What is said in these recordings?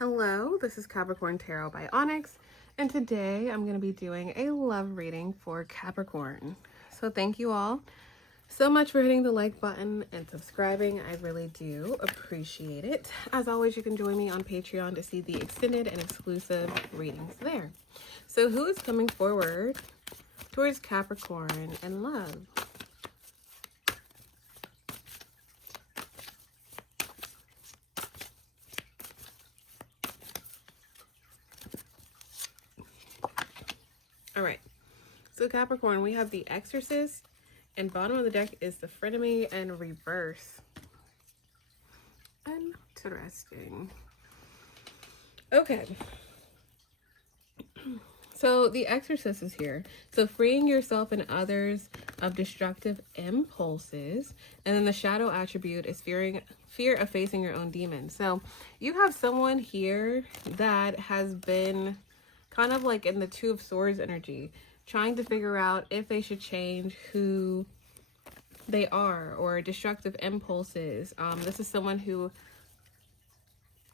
Hello, this is Capricorn Tarot by Onyx, and today I'm going to be doing a love reading for Capricorn. So thank you all so much for hitting the like button and subscribing. I really do appreciate it. As always, you can join me on Patreon to see the extended and exclusive readings there. So who is coming forward towards Capricorn in love? All right, so Capricorn, we have the Exorcist, and bottom of the deck is the Frenemy and reverse. Interesting. Okay. So the Exorcist is here. So freeing yourself and others of destructive impulses. And then the shadow attribute is fear of facing your own demons. So you have someone here that has been kind of like in the Two of Swords energy, trying to figure out if they should change who they are or destructive impulses. This is someone who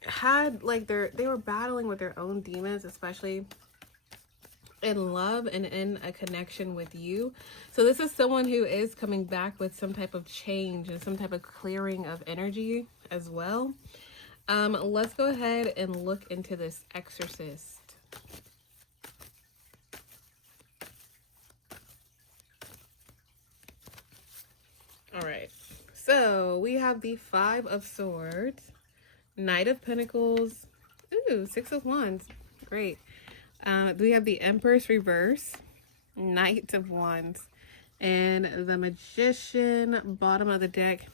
had like they were battling with their own demons, especially in love and in a connection with you. So this is someone who is coming back with some type of change and some type of clearing of energy as well. Let's go ahead and look into this Exorcist. All right, so we have the Five of Swords, Knight of Pentacles, ooh, Six of Wands, great. We have the Empress reverse, Knight of Wands, and the Magician. Bottom of the deck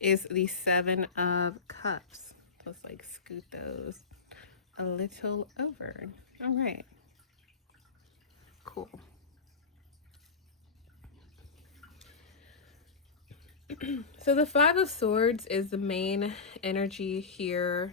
is the Seven of Cups. Let's like scoot those a little over. All right, cool. So the Five of Swords is the main energy here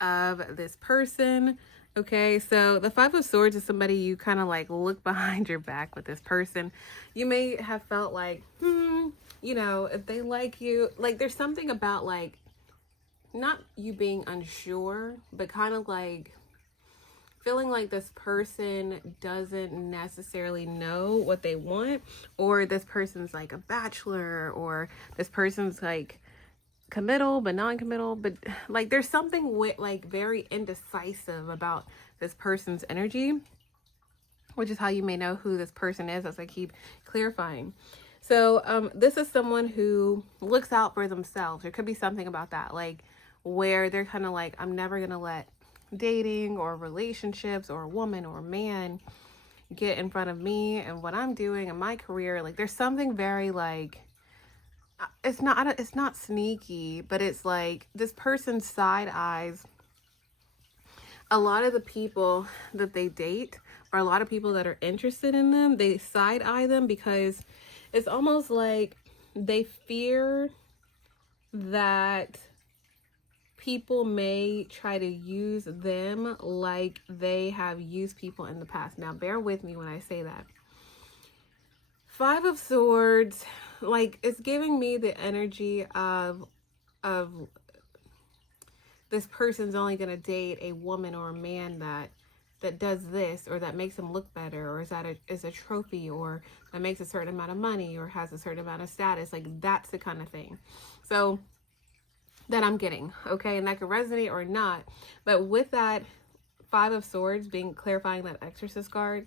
of this person. Okay, so the Five of Swords is somebody you kind of like look behind your back with this person. You may have felt like, you know, if they like you, like there's something about like, not you being unsure, but kind of like feeling like this person doesn't necessarily know what they want, or this person's like a bachelor, or this person's like committal but non-committal, but like there's something with like very indecisive about this person's energy, which is how you may know who this person is as I keep clarifying. So this is someone who looks out for themselves. There could be something about that, like where they're kind of like, I'm never gonna let dating or relationships or a woman or man get in front of me and what I'm doing in my career. Like there's something very like, it's not sneaky, but it's like this person side eyes a lot of the people that they date, or a lot of people that are interested in them. They side eye them because it's almost like they fear that people may try to use them like they have used people in the past. Now, bear with me when I say that. Five of Swords, like, it's giving me the energy of this person's only going to date a woman or a man that does this, or that makes them look better, or is a trophy, or that makes a certain amount of money, or has a certain amount of status. Like, that's the kind of thing. So that I'm getting, okay? And that could resonate or not. But with that Five of Swords being clarifying that Exorcist card,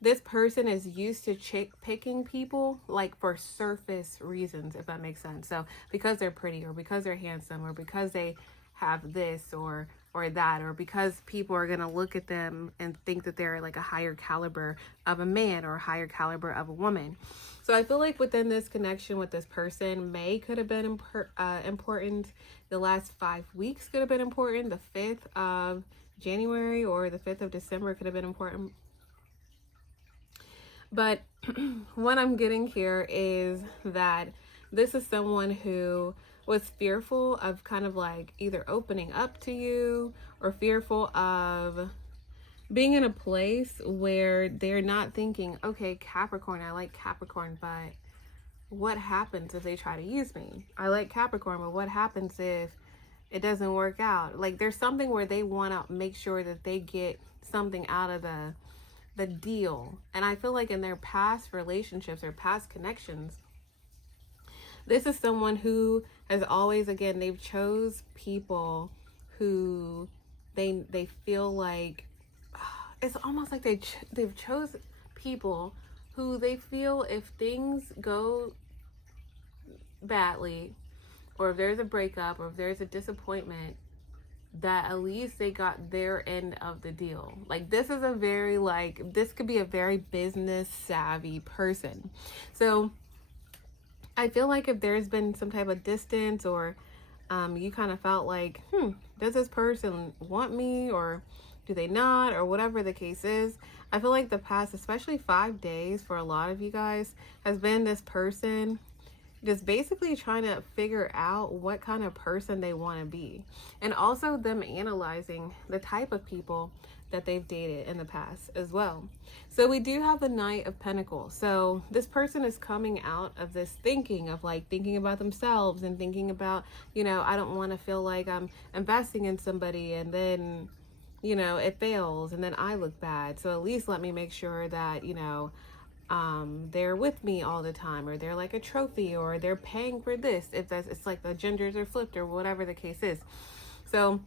this person is used to picking people like for surface reasons, if that makes sense. So because they're pretty, or because they're handsome, or because they have this or that, or because people are going to look at them and think that they're like a higher caliber of a man or a higher caliber of a woman. So I feel like within this connection with this person, May could have been important. The last 5 weeks could have been important. The 5th of January or the 5th of December could have been important. But what I'm getting here is that this is someone who was fearful of kind of like either opening up to you, or fearful of being in a place where they're not thinking, okay, Capricorn, I like Capricorn, but what happens if they try to use me? I like Capricorn, but what happens if it doesn't work out. Like there's something where they want to make sure that they get something out of the deal. And I feel like in their past relationships or past connections, this is someone who has always, again, they've chose people who they feel like, it's almost like they've chose people who they feel if things go badly, or if there's a breakup, or if there's a disappointment, that at least they got their end of the deal. Like this is a very, like, this could be a very business savvy person. So I feel like if there's been some type of distance, or you kind of felt like, does this person want me, or do they not, or whatever the case is, I feel like the past, especially 5 days for a lot of you guys, has been this person just basically trying to figure out what kind of person they want to be. And also them analyzing the type of people that they've dated in the past as well. So we do have the Knight of Pentacles. So this person is coming out of this thinking of like thinking about themselves and thinking about, you know, I don't want to feel like I'm investing in somebody and then, you know, it fails and then I look bad. So at least let me make sure that, you know, they're with me all the time, or they're like a trophy, or they're paying for this, if that's, it's like the genders are flipped or whatever the case is. So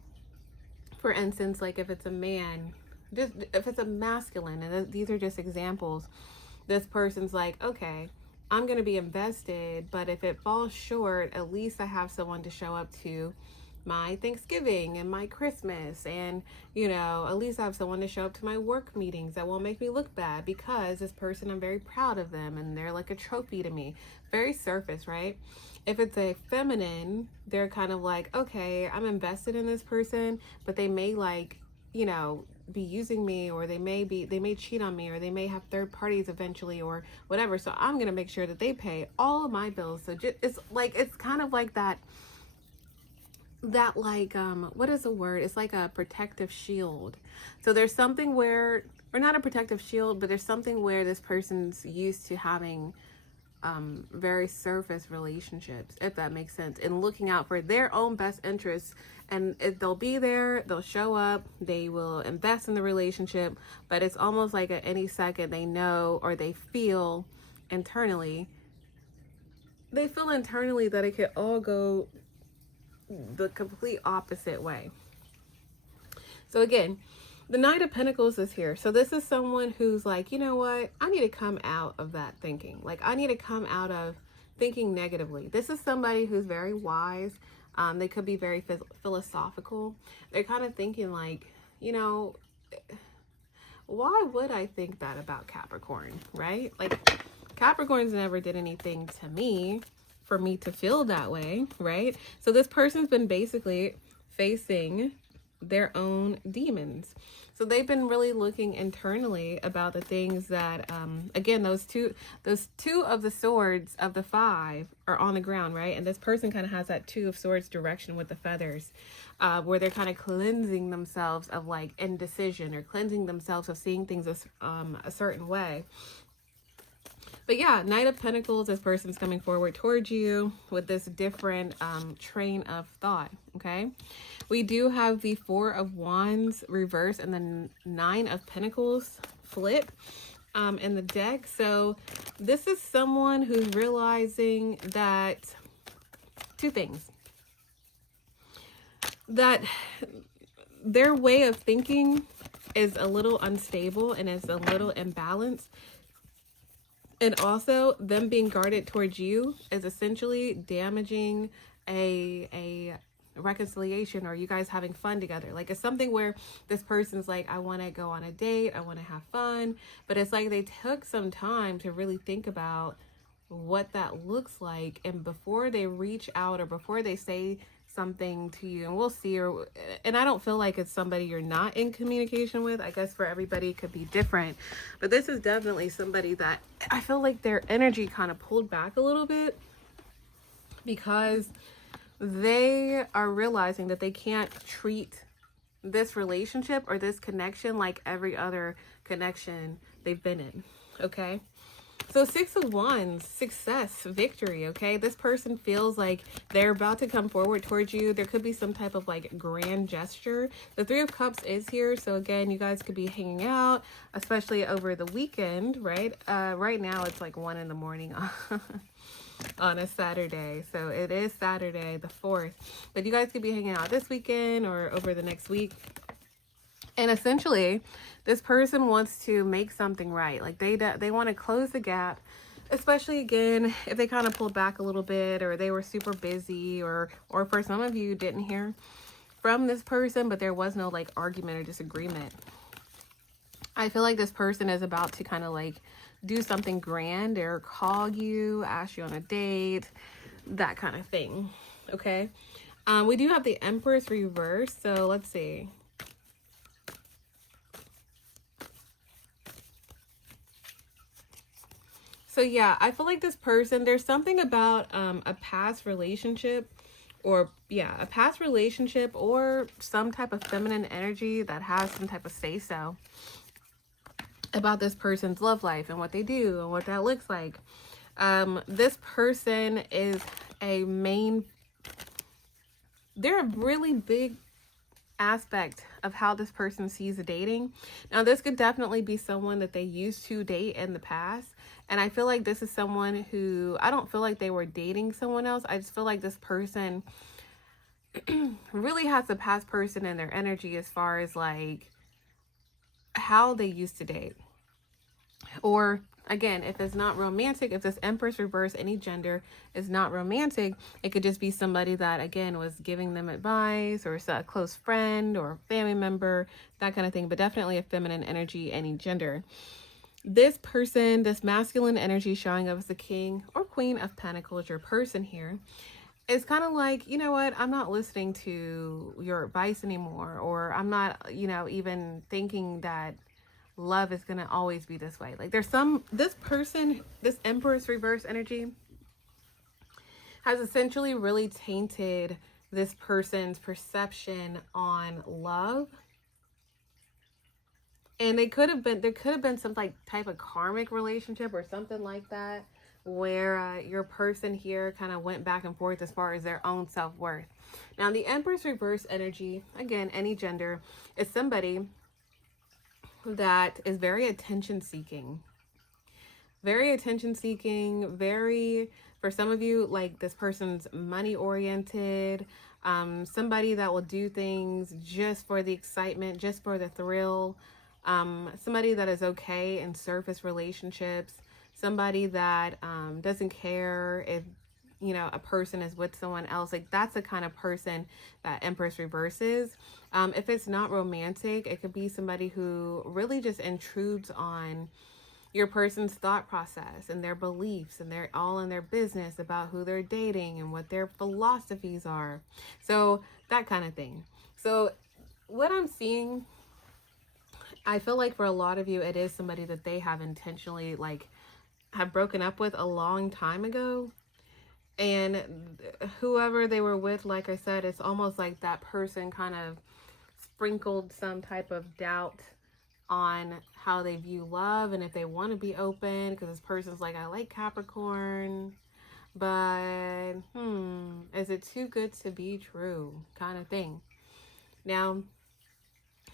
for instance, like if it's a man, just if it's a masculine, and these are just examples, this person's like, okay, I'm going to be invested, but if it falls short, at least I have someone to show up to my Thanksgiving and my Christmas, and you know, at least I have someone to show up to my work meetings that won't make me look bad, because this person, I'm very proud of them and they're like a trophy to me. Very surface, right? If it's a feminine, they're kind of like, okay, I'm invested in this person, but they may, like, you know, be using me, or they may cheat on me, or they may have third parties eventually, or whatever. So I'm gonna make sure that they pay all of my bills. So it's like, it's kind of like that like what is the word, it's like a protective shield. So there's something where, or not a protective shield, but there's something where this person's used to having very surface relationships, if that makes sense, and looking out for their own best interests. And if they'll be there, they'll show up, they will invest in the relationship, but it's almost like at any second they know, or they feel internally that it could all go the complete opposite way. So again, the Knight of Pentacles is here. So this is someone who's like, you know what? I need to come out of that thinking. Like, I need to come out of thinking negatively. This is somebody who's very wise. They could be very philosophical. They're kind of thinking like, you know, why would I think that about Capricorn, right? Like, Capricorns never did anything to me for me to feel that way, right? So this person's been basically facing their own demons. So they've been really looking internally about the things that, again, those two of the swords of the 5 are on the ground, right? And this person kind of has that 2 of swords direction with the feathers, where they're kind of cleansing themselves of like indecision, or cleansing themselves of seeing things a certain way. But yeah, Knight of Pentacles, this person's coming forward towards you with this different train of thought, okay? We do have the 4 of Wands reverse and the 9 of Pentacles flip in the deck. So this is someone who's realizing that 2 things. That their way of thinking is a little unstable and is a little imbalanced. And also, them being guarded towards you is essentially damaging a reconciliation, or you guys having fun together. Like, it's something where this person's like, I want to go on a date, I want to have fun, but it's like they took some time to really think about what that looks like, and before they reach out, or before they say something to you, and we'll see. And I don't feel like it's somebody you're not in communication with. I guess for everybody it could be different, but this is definitely somebody that I feel like their energy kind of pulled back a little bit, because they are realizing that they can't treat this relationship or this connection like every other connection they've been in, okay? So 6 of Wands, success, victory, okay? This person feels like they're about to come forward towards you. There could be some type of like grand gesture. The 3 of Cups is here. So again, you guys could be hanging out, especially over the weekend, right? Right now it's like 1 in the morning on a Saturday. So it is Saturday the 4th. But you guys could be hanging out this weekend or over the next week. And essentially, this person wants to make something right. Like they want to close the gap, especially again, if they kind of pulled back a little bit or they were super busy or for some of you didn't hear from this person, but there was no like argument or disagreement. I feel like this person is about to kind of like do something grand or call you, ask you on a date, that kind of thing. Okay. We do have the Empress reverse. So let's see. So yeah, I feel like this person, there's something about a past relationship or a past relationship or some type of feminine energy that has some type of say-so about this person's love life and what they do and what that looks like. This person is they're a really big aspect of how this person sees dating. Now, this could definitely be someone that they used to date in the past. And I feel like this is someone who, I don't feel like they were dating someone else. I just feel like this person really has a past person in their energy as far as like how they used to date. Or again, if it's not romantic, if this Empress reverse, any gender is not romantic, it could just be somebody that again was giving them advice or a close friend or family member, that kind of thing, but definitely a feminine energy, any gender. This person, this masculine energy showing up as the King or Queen of Pentacles, your person here, is kind of like, you know what, I'm not listening to your advice anymore, or I'm not, even thinking that love is going to always be this way. Like this person, this Empress reverse energy has essentially really tainted this person's perception on love. And there could have been some type of karmic relationship or something like that where your person here kind of went back and forth as far as their own self-worth. Now, the Empress reverse energy, again, any gender, is somebody that is very attention seeking. Very attention seeking, for some of you, like this person's money oriented, somebody that will do things just for the excitement, just for the thrill, somebody that is okay in surface relationships, somebody that doesn't care if a person is with someone else. Like that's the kind of person that Empress reverses. If it's not romantic, it could be somebody who really just intrudes on your person's thought process and their beliefs, and they're all in their business about who they're dating and what their philosophies are. So that kind of thing. So what I'm seeing, I feel like for a lot of you, it is somebody that they have intentionally have broken up with a long time ago. And whoever they were with, like I said, it's almost like that person kind of sprinkled some type of doubt on how they view love and if they want to be open, because this person's like, I like Capricorn, but is it too good to be true, kind of thing. Now,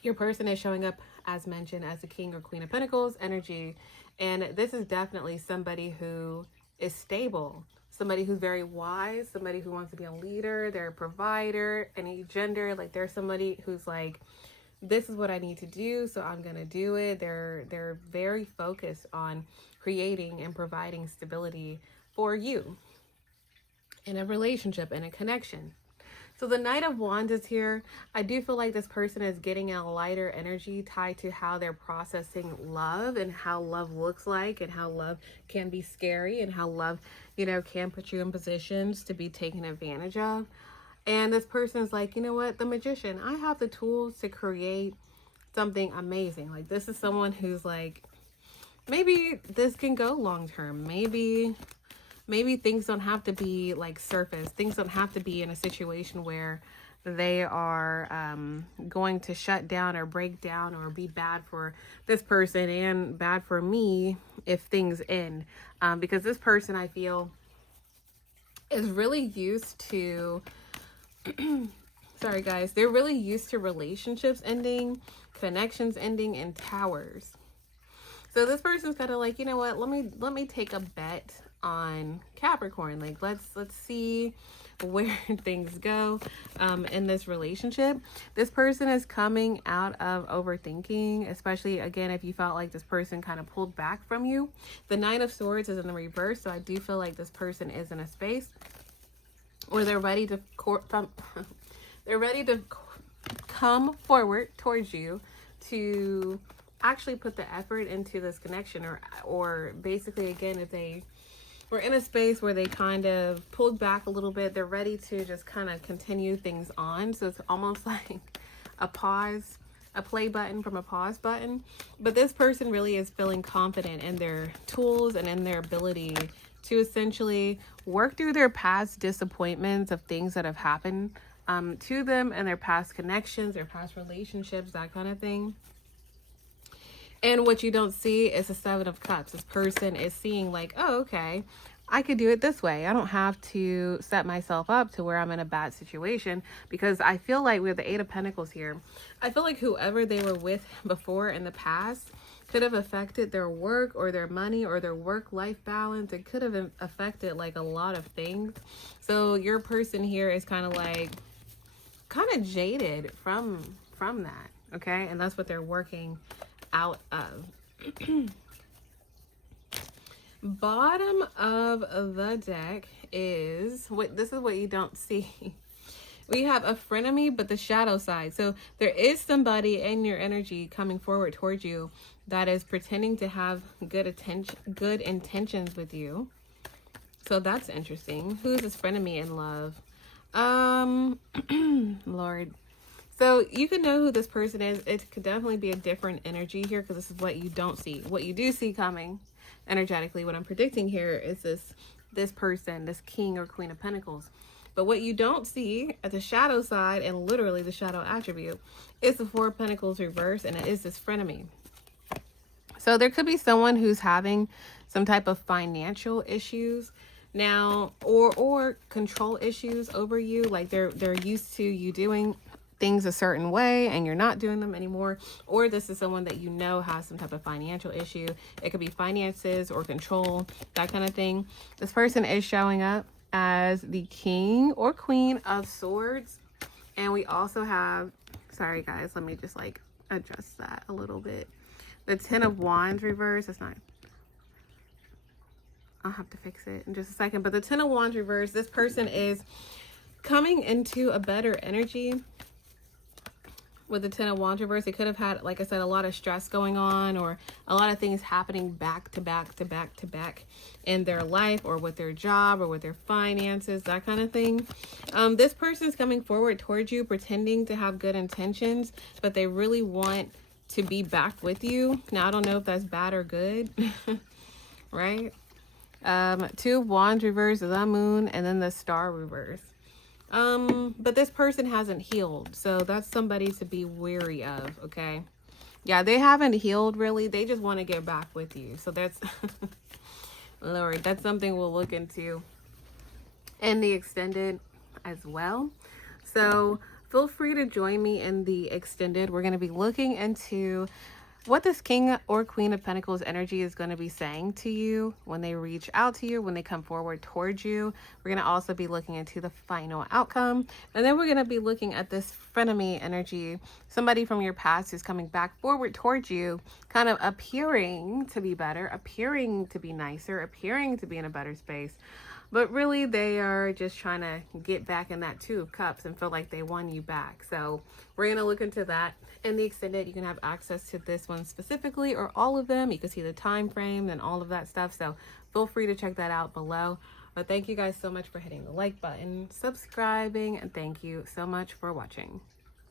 your person is showing up, as mentioned, as the King or Queen of Pentacles energy, and this is definitely somebody who is stable, somebody who's very wise, somebody who wants to be a leader, they're a provider, any gender, like they're somebody who's like, this is what I need to do, so I'm gonna do it. They're very focused on creating and providing stability for you in a relationship and a connection. So the Knight of Wands is here. I do feel like this person is getting a lighter energy tied to how they're processing love and how love looks like and how love can be scary and how love, can put you in positions to be taken advantage of. And this person's like, you know what, the Magician, I have the tools to create something amazing. Like this is someone who's like, maybe this can go long term. Maybe things don't have to be like surface. Things don't have to be in a situation where they are going to shut down or break down or be bad for this person and bad for me if things end. Because this person, I feel, is really used to, sorry guys, they're really used to relationships ending, connections ending, and towers. So this person's kind of like, you know what, let me take a bet on Capricorn. Like, let's see where things go in this relationship. This person is coming out of overthinking, especially again if you felt like this person kind of pulled back from you. The Nine of Swords is in the reverse, so I do feel like this person is in a space where they're ready to come forward towards you to actually put the effort into this connection, or basically, again, if they were in a space where they kind of pulled back a little bit, they're ready to just kind of continue things on. So it's almost like a pause, a play button from a pause button. But this person really is feeling confident in their tools and in their ability to essentially work through their past disappointments of things that have happened to them and their past connections, their past relationships, that kind of thing. And what you don't see is the Seven of Cups. This person is seeing like, oh, okay, I could do it this way. I don't have to set myself up to where I'm in a bad situation, because I feel like with the Eight of Pentacles here, I feel like whoever they were with before in the past could have affected their work or their money or their work-life balance. It could have affected like a lot of things. So your person here is kind of like, kind of jaded from that, okay? And that's what they're working out of. Bottom of the deck is what this is what you don't see. We have a frenemy, but the shadow side. So there is somebody in your energy coming forward towards you that is pretending to have good intentions with you. So that's interesting. Who is this frenemy in love? Lord. So you can know who this person is. It could definitely be a different energy here, because this is what you don't see. What you do see coming energetically, what I'm predicting here is this person, this King or Queen of Pentacles. But what you don't see at the shadow side, and literally the shadow attribute, is the Four of Pentacles reverse, and it is this frenemy. So there could be someone who's having some type of financial issues now, or control issues over you. Like they're used to you doing things a certain way and you're not doing them anymore. Or this is someone that you know has some type of financial issue. It could be finances or control, that kind of thing. This person is showing up as the King or Queen of Swords. And we also have, sorry guys, let me just like adjust that a little bit. The Ten of Wands reverse. It's not, I'll have to fix it in just a second. But the Ten of Wands reverse, this person is coming into a better energy. With the Ten of Wands reverse, they could have had, like I said, a lot of stress going on, or a lot of things happening back to back to back to back in their life, or with their job, or with their finances, that kind of thing. This person is coming forward towards you, pretending to have good intentions, but they really want to be back with you. Now, I don't know if that's bad or good, right? Two of Wands reverse, the Moon, and then the Star reverse. But this person hasn't healed, so that's somebody to be wary of, okay? Yeah, they haven't healed, really. They just want to get back with you. So that's, Lord, that's something we'll look into in the extended as well. So feel free to join me in the extended. We're going to be looking into what this King or Queen of Pentacles energy is going to be saying to you when they reach out to you, when they come forward towards you. We're going to also be looking into the final outcome. And then we're going to be looking at this frenemy energy, somebody from your past who's coming back forward towards you, kind of appearing to be better, appearing to be nicer, appearing to be in a better space. But really, they are just trying to get back in that Two of Cups and feel like they won you back. So we're going to look into that in the extended. You can have access to this one specifically, or all of them. You can see the time frame and all of that stuff. So feel free to check that out below. But thank you guys so much for hitting the like button, subscribing, and thank you so much for watching.